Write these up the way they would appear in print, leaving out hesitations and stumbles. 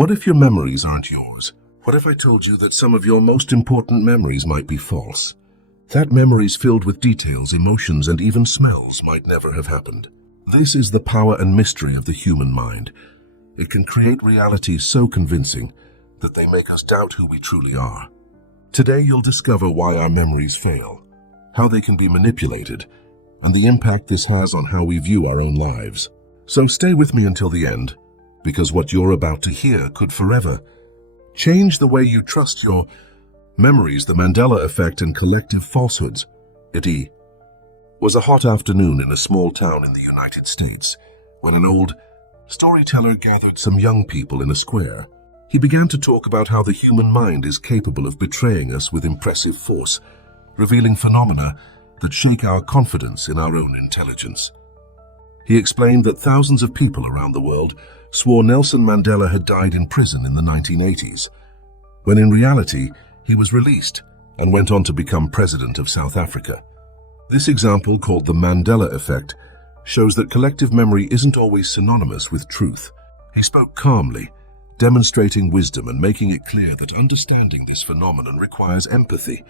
What if your memories aren't yours? What if I told you that some of your most important memories might be false? That memories filled with details, emotions, and even smells might never have happened. This is the power and mystery of the human mind. It can create realities so convincing that they make us doubt who we truly are. Today you'll discover why our memories fail, how they can be manipulated, and the impact this has on how we view our own lives. So stay with me until the end, because what you're about to hear could forever change the way you trust your memories. The Mandela effect and collective falsehoods. It was a hot afternoon in a small town in the United States when an old storyteller gathered some young people in a square. He began to talk about how the human mind is capable of betraying us with impressive force, revealing phenomena that shake our confidence in our own intelligence. He explained that thousands of people around the world swore Nelson Mandela had died in prison in the 1980s, when in reality he was released and went on to become president of South Africa. This example, called the Mandela effect, shows that collective memory isn't always synonymous with truth. He spoke calmly, demonstrating wisdom and making it clear that understanding this phenomenon requires empathy,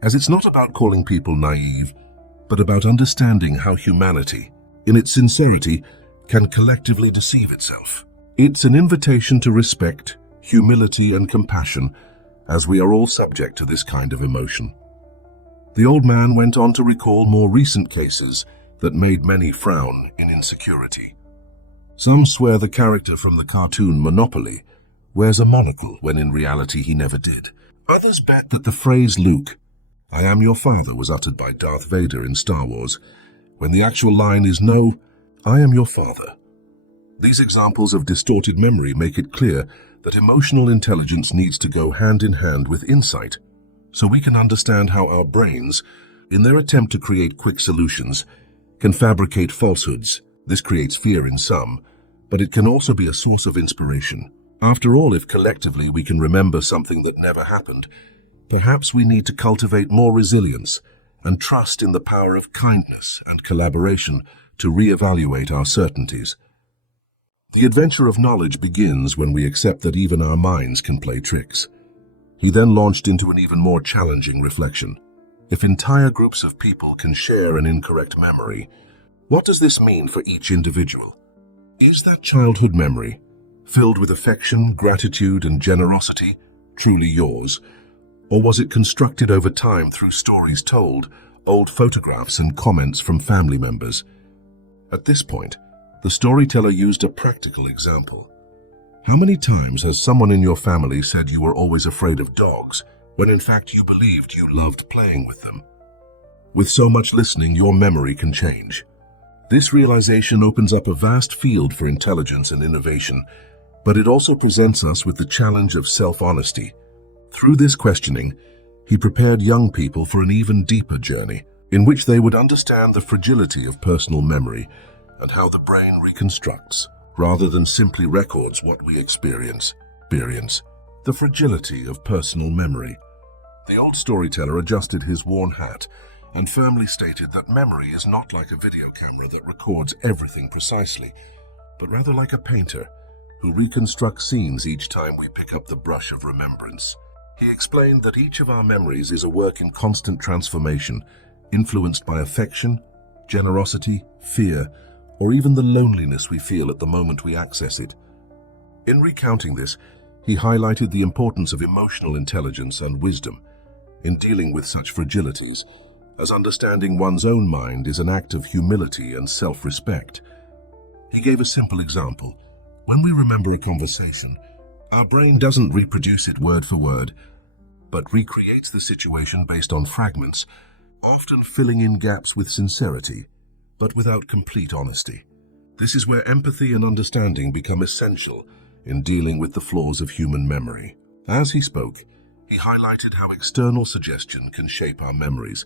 as it's not about calling people naive, but about understanding how humanity, in its sincerity, can collectively deceive itself. It's an invitation to respect, humility, and compassion, as we are all subject to this kind of emotion. The old man went on to recall more recent cases that made many frown in insecurity. Some swear the character from the cartoon Monopoly wears a monocle when in reality he never did. Others bet that the phrase "Luke, I am your father" was uttered by Darth Vader in Star Wars, when the actual line is "No, I am your father." These examples of distorted memory make it clear that emotional intelligence needs to go hand in hand with insight, so we can understand how our brains, in their attempt to create quick solutions, can fabricate falsehoods. This creates fear in some, but it can also be a source of inspiration. After all, if collectively we can remember something that never happened, perhaps we need to cultivate more resilience and trust in the power of kindness and collaboration to reevaluate our certainties. The adventure of knowledge begins when we accept that even our minds can play tricks. He then launched into an even more challenging reflection. If entire groups of people can share an incorrect memory, what does this mean for each individual? Is that childhood memory, filled with affection, gratitude, and generosity, truly yours? Or was it constructed over time through stories told, old photographs, and comments from family members? At this point, the storyteller used a practical example. How many times has someone in your family said you were always afraid of dogs, when in fact you believed you loved playing with them? With so much listening, your memory can change. This realization opens up a vast field for intelligence and innovation, but it also presents us with the challenge of self-honesty. Through this questioning, he prepared young people for an even deeper journey, in which they would understand the fragility of personal memory and how the brain reconstructs, rather than simply records what we experience. The fragility of personal memory. The old storyteller adjusted his worn hat and firmly stated that memory is not like a video camera that records everything precisely, but rather like a painter who reconstructs scenes each time we pick up the brush of remembrance. He explained that each of our memories is a work in constant transformation, influenced by affection, generosity, fear, or even the loneliness we feel at the moment we access it. In recounting this, he highlighted the importance of emotional intelligence and wisdom in dealing with such fragilities, as understanding one's own mind is an act of humility and self-respect. He gave a simple example. When we remember a conversation, our brain doesn't reproduce it word for word, but recreates the situation based on fragments, often filling in gaps with sincerity, but without complete honesty. This is where empathy and understanding become essential in dealing with the flaws of human memory. As he spoke, he highlighted how external suggestion can shape our memories,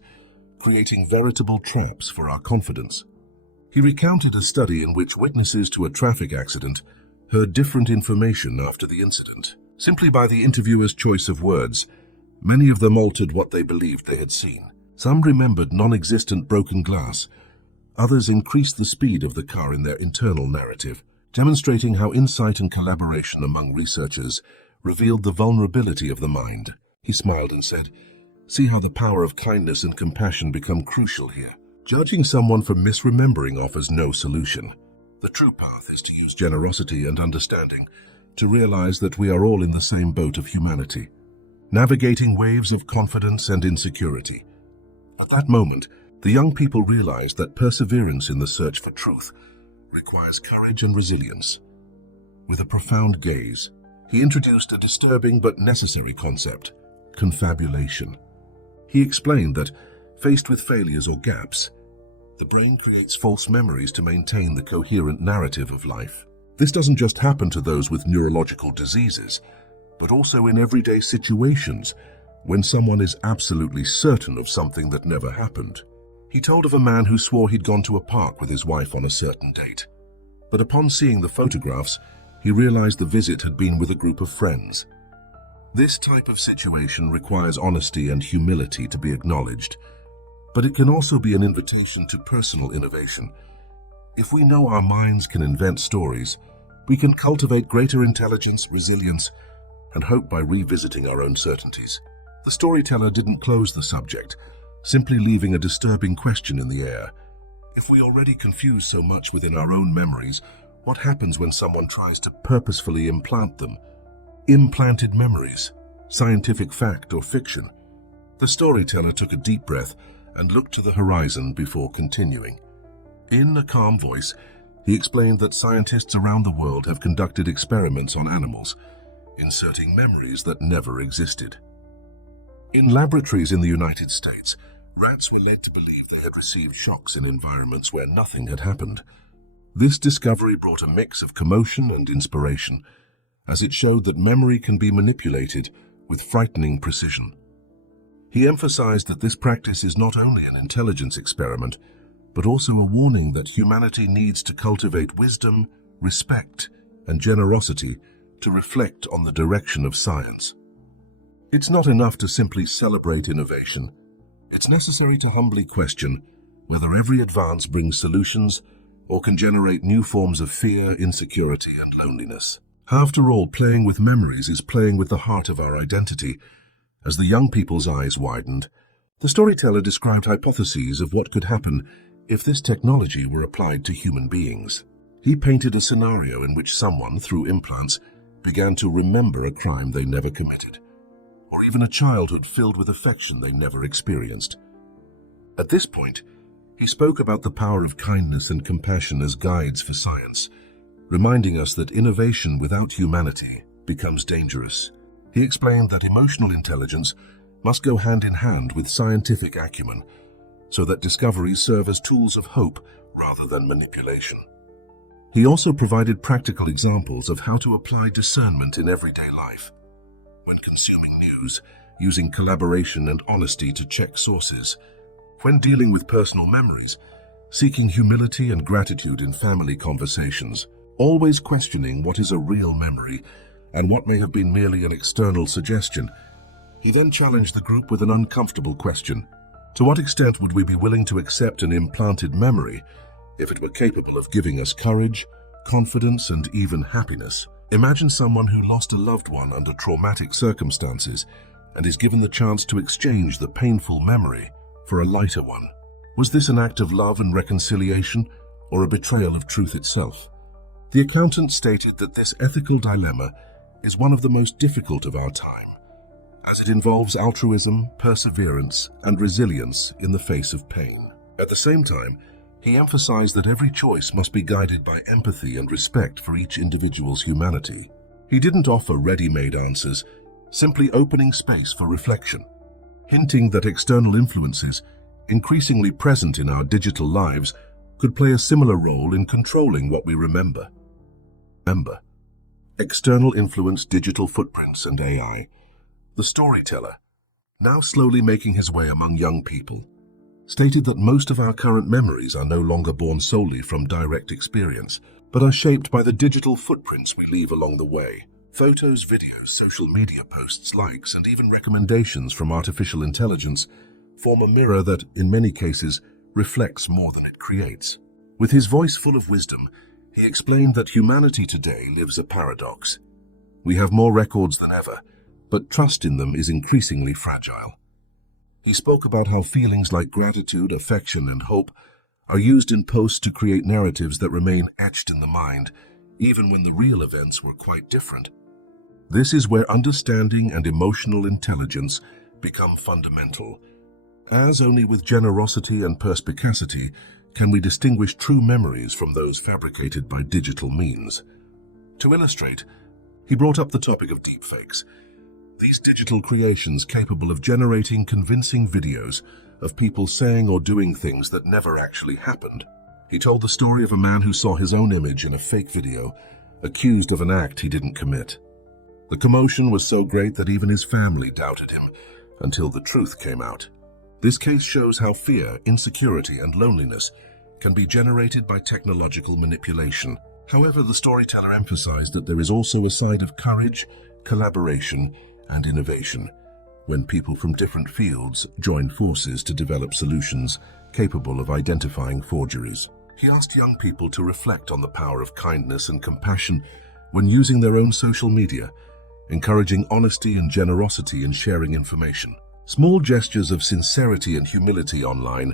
creating veritable traps for our confidence. He recounted a study in which witnesses to a traffic accident heard different information after the incident. Simply by the interviewer's choice of words, many of them altered what they believed they had seen. Some remembered non-existent broken glass. Others increased the speed of the car in their internal narrative. demonstrating how insight and collaboration among researchers revealed the vulnerability of the mind. He smiled and said, "See how the power of kindness and compassion become crucial here. Judging someone for misremembering offers no solution. The true path is to use generosity and understanding to realize that we are all in the same boat of humanity, navigating waves of confidence and insecurity." At that moment, the young people realized that perseverance in the search for truth requires courage and resilience. With a profound gaze, he introduced a disturbing but necessary concept: confabulation. He explained that, faced with failures or gaps, the brain creates false memories to maintain the coherent narrative of life. This doesn't just happen to those with neurological diseases, but also in everyday situations when someone is absolutely certain of something that never happened. He told of a man who swore he'd gone to a park with his wife on a certain date, but upon seeing the photographs, he realized the visit had been with a group of friends. This type of situation requires honesty and humility to be acknowledged, but it can also be an invitation to personal innovation. If we know our minds can invent stories, we can cultivate greater intelligence, resilience, and hope by revisiting our own certainties. The storyteller didn't close the subject, simply leaving a disturbing question in the air. If we already confuse so much within our own memories, what happens when someone tries to purposefully implant them? Implanted memories, scientific fact or fiction? The storyteller took a deep breath and looked to the horizon before continuing. In a calm voice, he explained that scientists around the world have conducted experiments on animals, inserting memories that never existed. In laboratories in the United States, rats were led to believe they had received shocks in environments where nothing had happened. This discovery brought a mix of commotion and inspiration, as it showed that memory can be manipulated with frightening precision. He emphasized that this practice is not only an intelligence experiment, but also a warning that humanity needs to cultivate wisdom, respect, and generosity to reflect on the direction of science. It's not enough to simply celebrate innovation. It's necessary to humbly question whether every advance brings solutions or can generate new forms of fear, insecurity, and loneliness. After all, playing with memories is playing with the heart of our identity. As the young people's eyes widened, the storyteller described hypotheses of what could happen if this technology were applied to human beings. He painted a scenario in which someone, through implants, began to remember a crime they never committed, or even a childhood filled with affection they never experienced. At this point, he spoke about the power of kindness and compassion as guides for science, reminding us that innovation without humanity becomes dangerous. He explained that emotional intelligence must go hand in hand with scientific acumen, so that discoveries serve as tools of hope rather than manipulation. He also provided practical examples of how to apply discernment in everyday life. When consuming news, using collaboration and honesty to check sources. When dealing with personal memories, seeking humility and gratitude in family conversations. Always questioning what is a real memory and what may have been merely an external suggestion. He then challenged the group with an uncomfortable question. To what extent would we be willing to accept an implanted memory if it were capable of giving us courage, confidence, and even happiness? Imagine someone who lost a loved one under traumatic circumstances and is given the chance to exchange the painful memory for a lighter one. Was this an act of love and reconciliation, or a betrayal of truth itself? The accountant stated that this ethical dilemma is one of the most difficult of our time, as it involves altruism, perseverance, and resilience in the face of pain. At the same time, he emphasized that every choice must be guided by empathy and respect for each individual's humanity. He didn't offer ready-made answers, simply opening space for reflection, hinting that external influences, increasingly present in our digital lives, could play a similar role in controlling what we remember. External influence, digital footprints, and AI. The storyteller, now slowly making his way among young people, stated that most of our current memories are no longer born solely from direct experience, but are shaped by the digital footprints we leave along the way. Photos, videos, social media posts, likes, and even recommendations from artificial intelligence form a mirror that, in many cases, reflects more than it creates. With his voice full of wisdom, He explained that humanity today lives a paradox. We have more records than ever, but trust in them is increasingly fragile. He spoke about how feelings like gratitude, affection, and hope are used in posts to create narratives that remain etched in the mind, even when the real events were quite different. This is where understanding and emotional intelligence become fundamental, as only with generosity and perspicacity can we distinguish true memories from those fabricated by digital means. To illustrate, he brought up the topic of deepfakes. These digital creations capable of generating convincing videos of people saying or doing things that never actually happened. He told the story of a man who saw his own image in a fake video, accused of an act he didn't commit. The commotion was so great that even his family doubted him, until the truth came out. This case shows how fear, insecurity, and loneliness can be generated by technological manipulation. However, the storyteller emphasized that there is also a side of courage, collaboration, and innovation, when people from different fields join forces to develop solutions capable of identifying forgeries. He asked young people to reflect on the power of kindness and compassion when using their own social media, encouraging honesty and generosity in sharing information. Small gestures of sincerity and humility online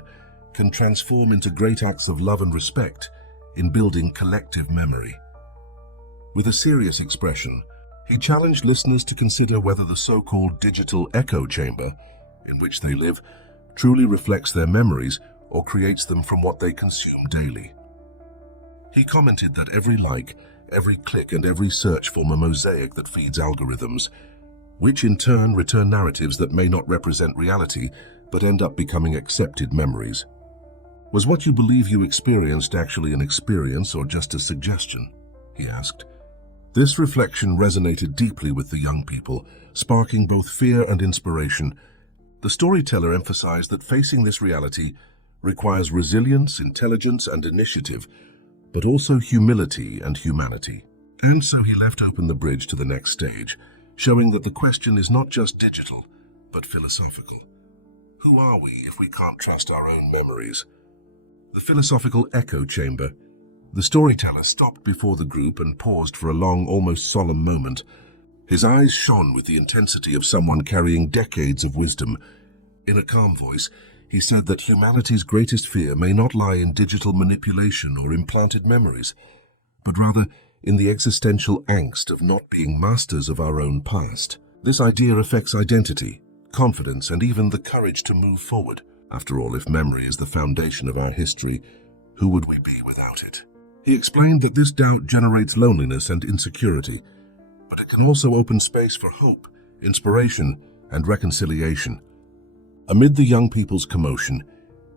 can transform into great acts of love and respect in building collective memory. With a serious expression, he challenged listeners to consider whether the so-called digital echo chamber in which they live truly reflects their memories or creates them from what they consume daily. He commented that every like, every click, and every search form a mosaic that feeds algorithms, which in turn return narratives that may not represent reality but end up becoming accepted memories. Was what you believe you experienced actually an experience or just a suggestion? He asked. This reflection resonated deeply with the young people, sparking both fear and inspiration. The storyteller emphasized that facing this reality requires resilience, intelligence, and initiative, but also humility and humanity. And so he left open the bridge to the next stage, showing that the question is not just digital, but philosophical. Who are we if we can't trust our own memories? The philosophical echo chamber. The storyteller stopped before the group and paused for a long, almost solemn moment. His eyes shone with the intensity of someone carrying decades of wisdom. In a calm voice, he said that humanity's greatest fear may not lie in digital manipulation or implanted memories, but rather in the existential angst of not being masters of our own past. This idea affects identity, confidence, and even the courage to move forward. After all, if memory is the foundation of our history, who would we be without it? He explained that this doubt generates loneliness and insecurity, but it can also open space for hope, inspiration, and reconciliation. Amid the young people's commotion,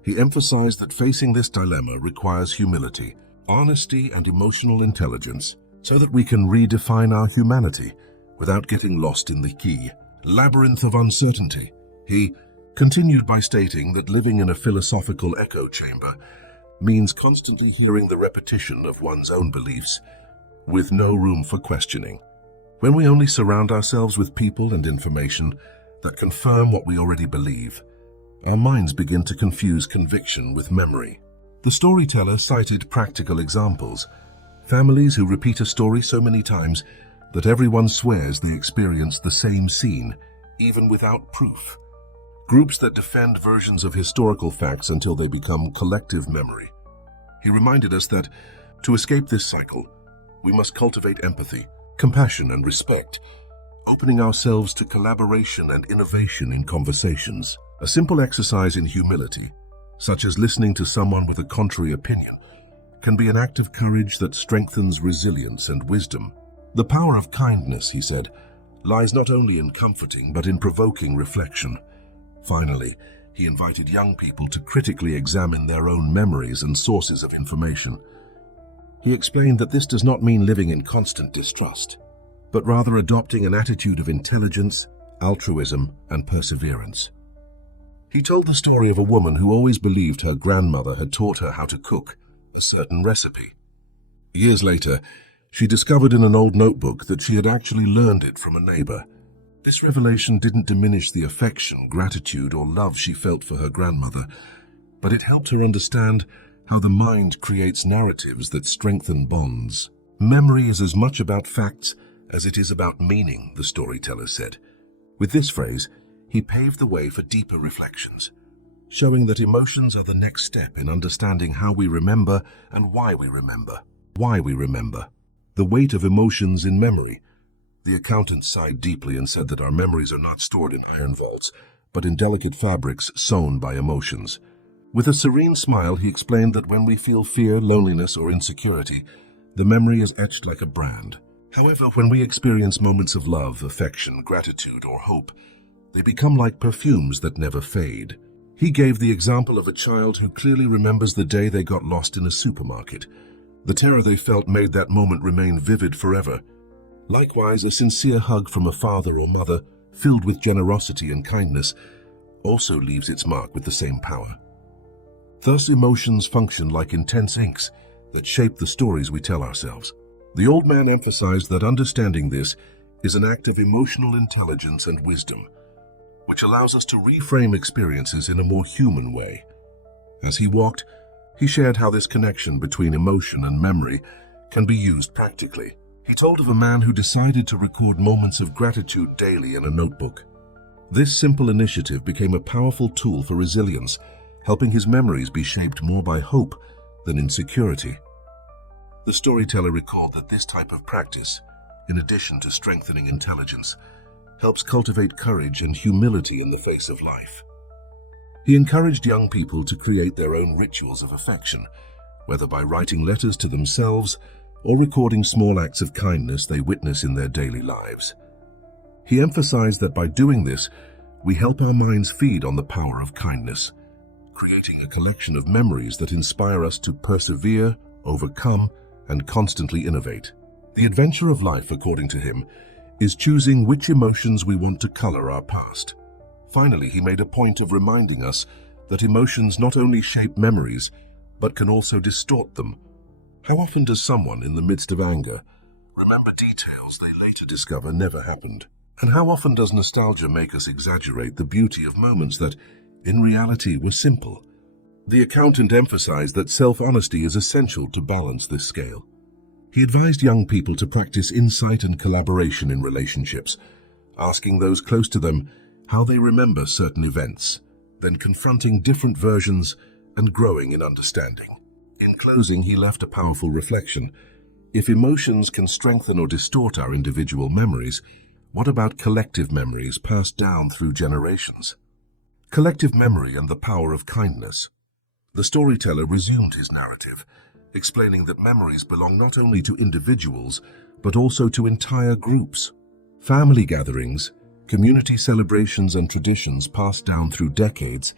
he emphasized that facing this dilemma requires humility, honesty, and emotional intelligence, so that we can redefine our humanity without getting lost in the key labyrinth of uncertainty. He continued by stating that living in a philosophical echo chamber means constantly hearing the repetition of one's own beliefs, with no room for questioning. When we only surround ourselves with people and information that confirm what we already believe, our minds begin to confuse conviction with memory. The storyteller cited practical examples. Families who repeat a story so many times that everyone swears they experienced the same scene, even without proof. Groups that defend versions of historical facts until they become collective memory. He reminded us that, to escape this cycle, we must cultivate empathy, compassion, and respect, opening ourselves to collaboration and innovation in conversations. A simple exercise in humility, such as listening to someone with a contrary opinion, can be an act of courage that strengthens resilience and wisdom. The power of kindness, he said, lies not only in comforting but in provoking reflection. Finally, he invited young people to critically examine their own memories and sources of information. He explained that this does not mean living in constant distrust, but rather adopting an attitude of intelligence, altruism, and perseverance. He told the story of a woman who always believed her grandmother had taught her how to cook a certain recipe. Years later, she discovered in an old notebook that she had actually learned it from a neighbor. This revelation didn't diminish the affection, gratitude, or love she felt for her grandmother, but it helped her understand how the mind creates narratives that strengthen bonds. Memory is as much about facts as it is about meaning, the storyteller said. With this phrase, he paved the way for deeper reflections, showing that emotions are the next step in understanding how we remember and why we remember. The weight of emotions in memory. The accountant sighed deeply and said that our memories are not stored in iron vaults, but in delicate fabrics sewn by emotions. With a serene smile, he explained that when we feel fear, loneliness, or insecurity, the memory is etched like a brand. However, when we experience moments of love, affection, gratitude, or hope, they become like perfumes that never fade. He gave the example of a child who clearly remembers the day they got lost in a supermarket. The terror they felt made that moment remain vivid forever. Likewise, a sincere hug from a father or mother, filled with generosity and kindness, also leaves its mark with the same power. Thus, emotions function like intense inks that shape the stories we tell ourselves. The old man emphasized that understanding this is an act of emotional intelligence and wisdom, which allows us to reframe experiences in a more human way. As he walked, he shared how this connection between emotion and memory can be used practically. He told of a man who decided to record moments of gratitude daily in a notebook. This simple initiative became a powerful tool for resilience, helping his memories be shaped more by hope than insecurity. The storyteller recalled that this type of practice, in addition to strengthening intelligence, helps cultivate courage and humility in the face of life. He encouraged young people to create their own rituals of affection, whether by writing letters to themselves or recording small acts of kindness they witness in their daily lives. He emphasized that by doing this, we help our minds feed on the power of kindness, creating a collection of memories that inspire us to persevere, overcome, and constantly innovate. The adventure of life, according to him, is choosing which emotions we want to color our past. Finally, he made a point of reminding us that emotions not only shape memories, but can also distort them. How often does someone, in the midst of anger, remember details they later discover never happened? And how often does nostalgia make us exaggerate the beauty of moments that, in reality, were simple? The accountant emphasized that self-honesty is essential to balance this scale. He advised young people to practice insight and collaboration in relationships, asking those close to them how they remember certain events, then confronting different versions and growing in understanding. In closing, he left a powerful reflection. If emotions can strengthen or distort our individual memories, what about collective memories passed down through generations? Collective memory and the power of kindness. The storyteller resumed his narrative, explaining that memories belong not only to individuals, but also to entire groups. Family gatherings, community celebrations, and traditions passed down through decades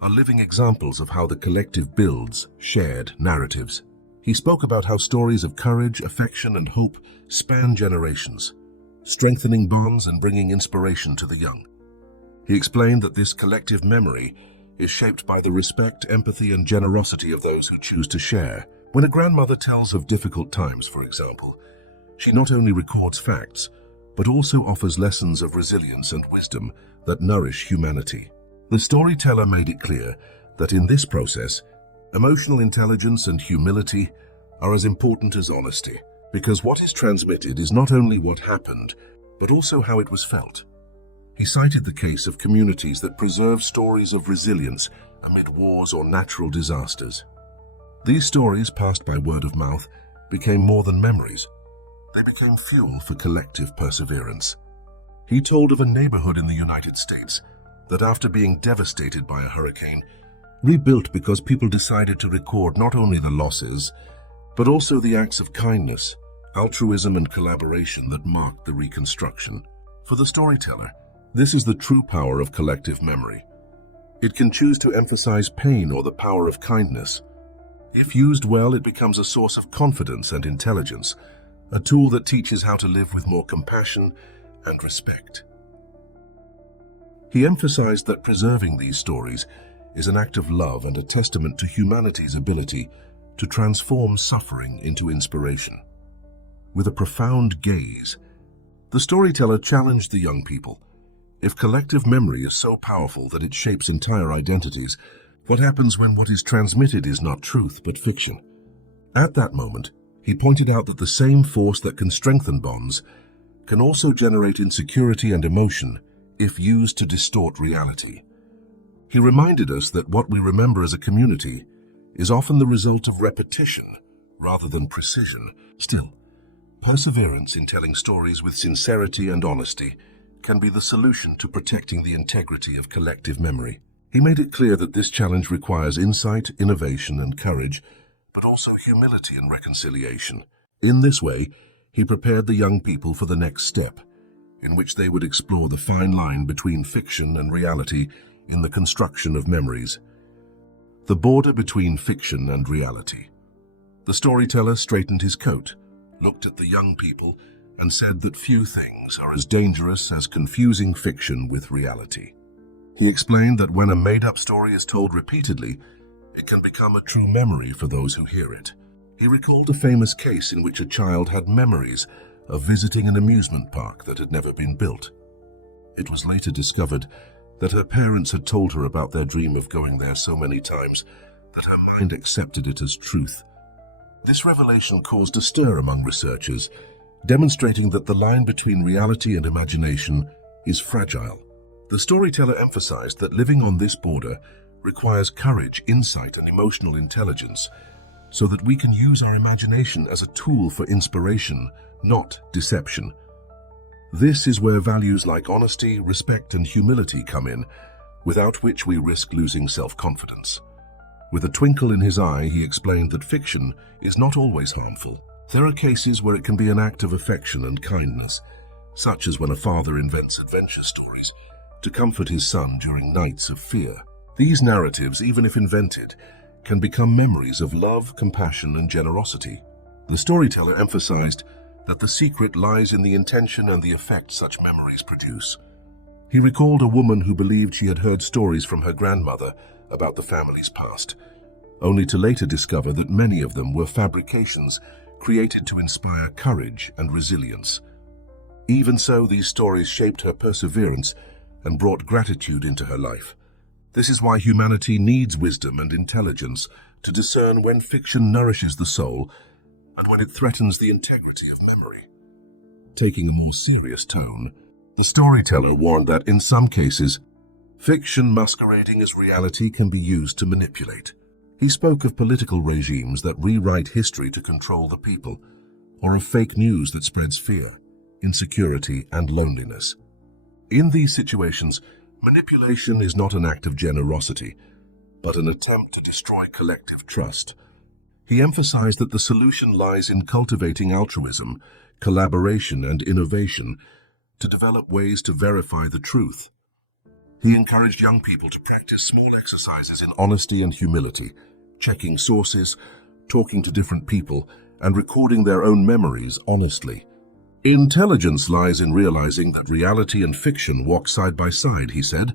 are living examples of how the collective builds shared narratives. He spoke about how stories of courage, affection, and hope span generations, strengthening bonds and bringing inspiration to the young. He explained that this collective memory is shaped by the respect, empathy, and generosity of those who choose to share. When a grandmother tells of difficult times, for example, she not only records facts, but also offers lessons of resilience and wisdom that nourish humanity. The storyteller made it clear that in this process, emotional intelligence and humility are as important as honesty, because what is transmitted is not only what happened, but also how it was felt. He cited the case of communities that preserve stories of resilience amid wars or natural disasters. These stories, passed by word of mouth, became more than memories. They became fuel for collective perseverance. He told of a neighborhood in the United States that, after being devastated by a hurricane, rebuilt because people decided to record not only the losses, but also the acts of kindness, altruism, and collaboration that marked the reconstruction. For the storyteller, this is the true power of collective memory. It can choose to emphasize pain or the power of kindness. If used well, it becomes a source of confidence and intelligence, a tool that teaches how to live with more compassion and respect. He emphasized that preserving these stories is an act of love and a testament to humanity's ability to transform suffering into inspiration. With a profound gaze, the storyteller challenged the young people. If collective memory is so powerful that it shapes entire identities, What happens when what is transmitted is not truth but fiction? At that moment, he pointed out that the same force that can strengthen bonds can also generate insecurity and emotion if used to distort reality. He reminded us that what we remember as a community is often the result of repetition rather than precision. Still, perseverance in telling stories with sincerity and honesty can be the solution to protecting the integrity of collective memory. He made it clear that this challenge requires insight, innovation, and courage, but also humility and reconciliation. In this way, he prepared the young people for the next step, in which they would explore the fine line between fiction and reality in the construction of memories. The border between fiction and reality. The storyteller straightened his coat, looked at the young people, and said that few things are as dangerous as confusing fiction with reality. He explained that when a made-up story is told repeatedly, it can become a true memory for those who hear it. He recalled a famous case in which a child had memories of visiting an amusement park that had never been built. It was later discovered that her parents had told her about their dream of going there so many times that her mind accepted it as truth. This revelation caused a stir among researchers, demonstrating that the line between reality and imagination is fragile. The storyteller emphasized that living on this border requires courage, insight, and emotional intelligence, so that we can use our imagination as a tool for inspiration, not deception. This is where values like honesty, respect, and humility come in, without which we risk losing self-confidence. With a twinkle in his eye, he explained that fiction is not always harmful. There are cases where it can be an act of affection and kindness, such as when a father invents adventure stories to comfort his son during nights of fear. These narratives, even if invented, can become memories of love, compassion, and generosity. The storyteller emphasized that the secret lies in the intention and the effect such memories produce. He recalled a woman who believed she had heard stories from her grandmother about the family's past, only to later discover that many of them were fabrications created to inspire courage and resilience. Even so, these stories shaped her perseverance and brought gratitude into her life. This is why humanity needs wisdom and intelligence to discern when fiction nourishes the soul and when it threatens the integrity of memory. Taking a more serious tone, the storyteller warned that in some cases, fiction masquerading as reality can be used to manipulate. He spoke of political regimes that rewrite history to control the people, or of fake news that spreads fear, insecurity, and loneliness. In these situations, manipulation is not an act of generosity, but an attempt to destroy collective trust. He emphasized that the solution lies in cultivating altruism, collaboration, and innovation to develop ways to verify the truth. He encouraged young people to practice small exercises in honesty and humility, checking sources, talking to different people, and recording their own memories honestly. Intelligence lies in realizing that reality and fiction walk side by side, he said,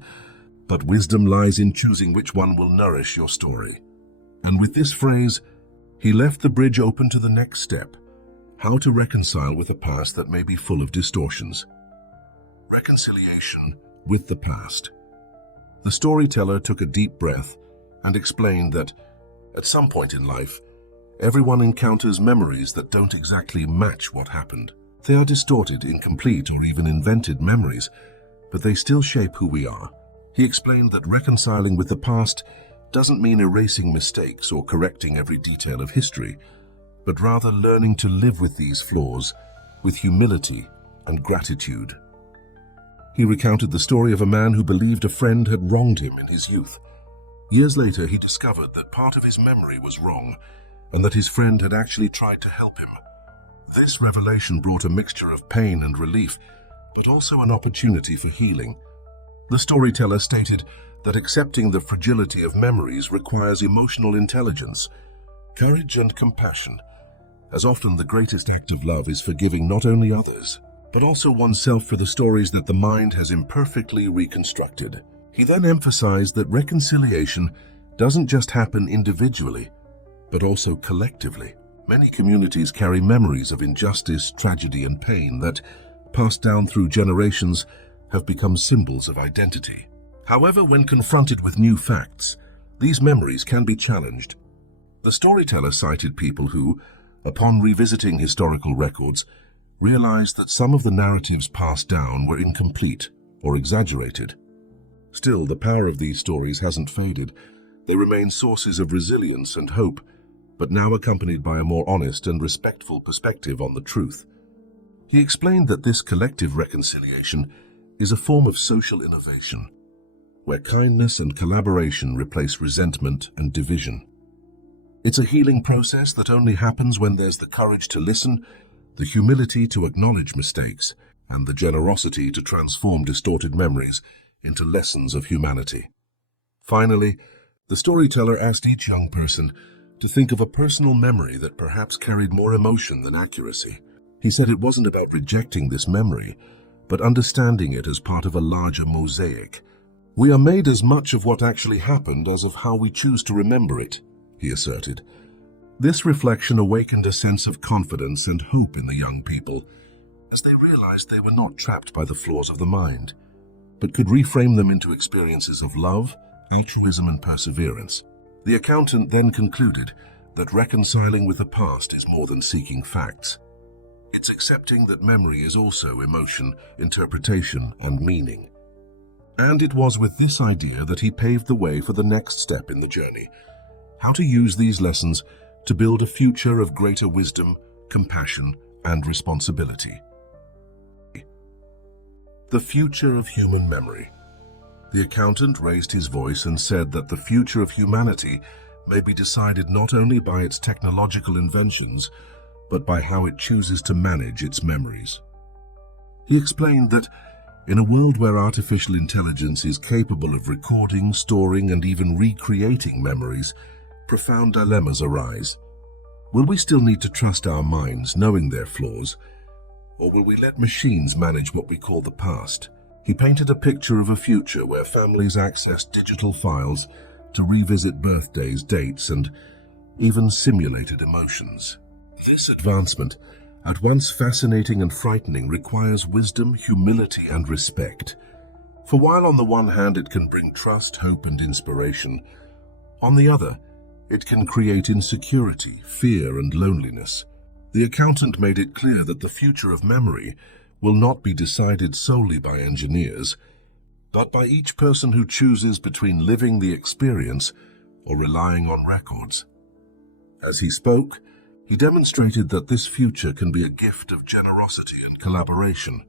but wisdom lies in choosing which one will nourish your story. And with this phrase, he left the bridge open to the next step: how to reconcile with a past that may be full of distortions. Reconciliation with the past. The storyteller took a deep breath and explained that, at some point in life, everyone encounters memories that don't exactly match what happened. They are distorted, incomplete, or even invented memories, but they still shape who we are. He explained that reconciling with the past doesn't mean erasing mistakes or correcting every detail of history, but rather learning to live with these flaws with humility and gratitude. He recounted the story of a man who believed a friend had wronged him in his youth. Years later, he discovered that part of his memory was wrong and that his friend had actually tried to help him. This revelation brought a mixture of pain and relief, but also an opportunity for healing. The storyteller stated that accepting the fragility of memories requires emotional intelligence, courage, and compassion, as often the greatest act of love is forgiving not only others, but also oneself for the stories that the mind has imperfectly reconstructed. He then emphasized that reconciliation doesn't just happen individually, but also collectively. Many communities carry memories of injustice, tragedy, and pain that, passed down through generations, have become symbols of identity. However, when confronted with new facts, these memories can be challenged. The storyteller cited people who, upon revisiting historical records, realized that some of the narratives passed down were incomplete or exaggerated. Still, the power of these stories hasn't faded. They remain sources of resilience and hope, but now accompanied by a more honest and respectful perspective on the truth. He explained that this collective reconciliation is a form of social innovation, where kindness and collaboration replace resentment and division. It's a healing process that only happens when there's the courage to listen, the humility to acknowledge mistakes, and the generosity to transform distorted memories into lessons of humanity. Finally, the storyteller asked each young person to think of a personal memory that perhaps carried more emotion than accuracy. He said it wasn't about rejecting this memory, but understanding it as part of a larger mosaic. We are made as much of what actually happened as of how we choose to remember it, he asserted. This reflection awakened a sense of confidence and hope in the young people, as they realized they were not trapped by the flaws of the mind, but could reframe them into experiences of love, altruism, and perseverance. The accountant then concluded that reconciling with the past is more than seeking facts. It's accepting that memory is also emotion, interpretation, and meaning. And it was with this idea that he paved the way for the next step in the journey: how to use these lessons to build a future of greater wisdom, compassion, and responsibility. The future of human memory. The accountant raised his voice and said that the future of humanity may be decided not only by its technological inventions, but by how it chooses to manage its memories. He explained that in a world where artificial intelligence is capable of recording, storing, and even recreating memories, profound dilemmas arise. Will we still need to trust our minds, knowing their flaws, or will we let machines manage what we call the past? He painted a picture of a future where families access digital files to revisit birthdays, dates, and even simulated emotions. This advancement, at once fascinating and frightening, requires wisdom, humility, and respect. For while on the one hand it can bring trust, hope, and inspiration, on the other, it can create insecurity, fear, and loneliness. The accountant made it clear that the future of memory will not be decided solely by engineers, but by each person who chooses between living the experience or relying on records. As he spoke, he demonstrated that this future can be a gift of generosity and collaboration,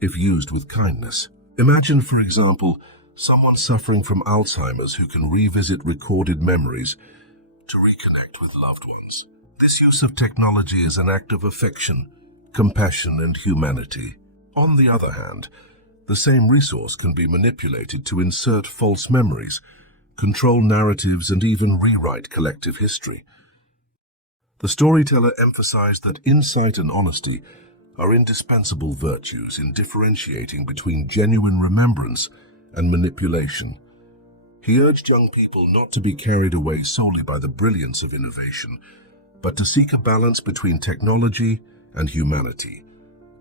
if used with kindness. Imagine, for example, someone suffering from Alzheimer's who can revisit recorded memories to reconnect with loved ones. This use of technology is an act of affection, compassion, and humanity. On the other hand, the same resource can be manipulated to insert false memories, control narratives, and even rewrite collective history. The storyteller emphasized that insight and honesty are indispensable virtues in differentiating between genuine remembrance and manipulation. He urged young people not to be carried away solely by the brilliance of innovation, but to seek a balance between technology and humanity,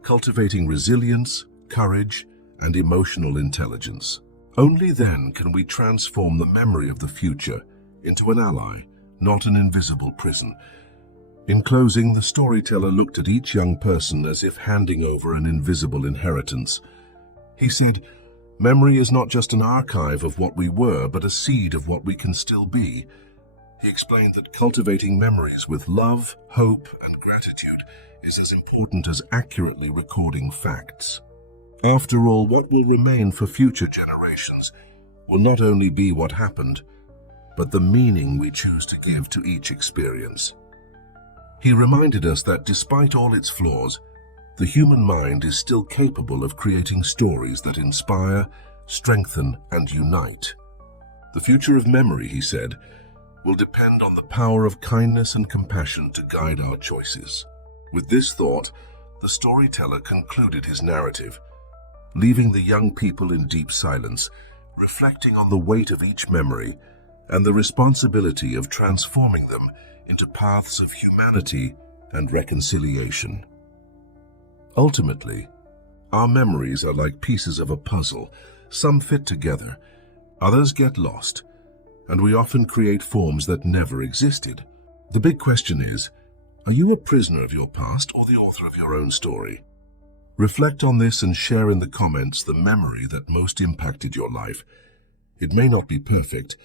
cultivating resilience, courage, and emotional intelligence. Only then can we transform the memory of the future into an ally, not an invisible prison. In closing, the storyteller looked at each young person as if handing over an invisible inheritance. He said, "Memory is not just an archive of what we were, but a seed of what we can still be." He explained that cultivating memories with love, hope, and gratitude is as important as accurately recording facts. After all, what will remain for future generations will not only be what happened, but the meaning we choose to give to each experience. He reminded us that despite all its flaws, the human mind is still capable of creating stories that inspire, strengthen, and unite. The future of memory, he said, will depend on the power of kindness and compassion to guide our choices. With this thought, the storyteller concluded his narrative, leaving the young people in deep silence, reflecting on the weight of each memory and the responsibility of transforming them into paths of humanity and reconciliation. Ultimately, our memories are like pieces of a puzzle. Some fit together, others get lost, and we often create forms that never existed. The big question is, are you a prisoner of your past or the author of your own story? Reflect on this and share in the comments the memory that most impacted your life. It may not be perfect,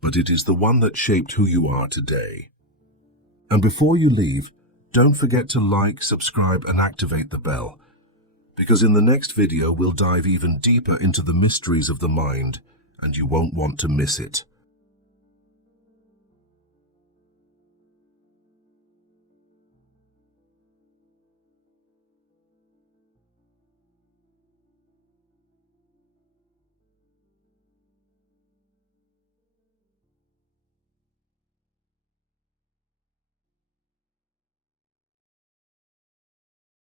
but it is the one that shaped who you are today. And before you leave, don't forget to like, subscribe, and activate the bell, because in the next video we'll dive even deeper into the mysteries of the mind, and you won't want to miss it.